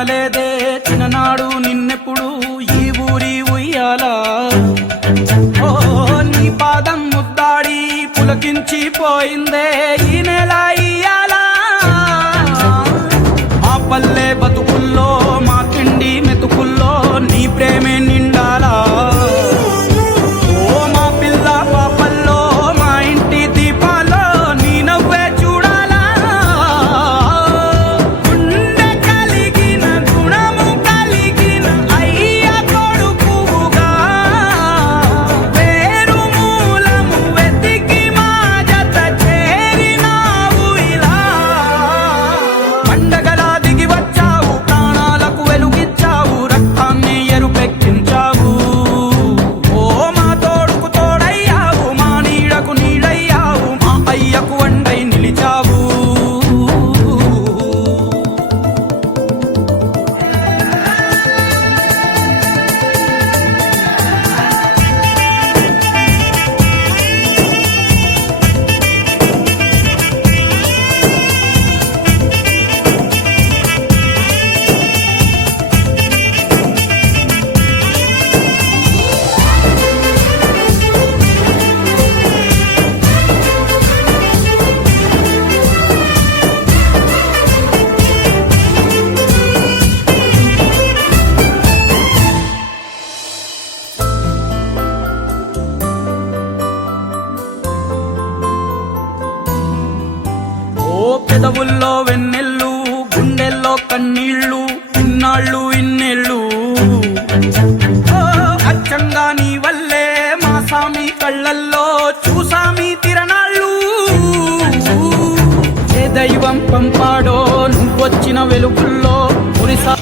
కనలేదే చిన్ననాడు నిన్నెప్పుడు ఈ ఊరి ఉయ్యాలా ఓ నీ పాదం ముద్దాడి పులకించిపోయిందే ఈ నెల ఇయ్యాలా మా పల్లె బతుకుల్లో మా తిండి మెతుకుల్లో నీ ప్రేమే నిండాలా పెదవుల్లో వెన్నెల్లు గుండెల్లో కన్నీళ్ళు ఇన్నాళ్ళు ఇన్నేళ్ళు అచ్చంగా నీ వల్లే మా సామి కళ్ళల్లో చూసామి తిరణాళ్ళు ఏ దైవం పంపాడో నువ్వొచ్చిన వెలుగుల్లో మురిసా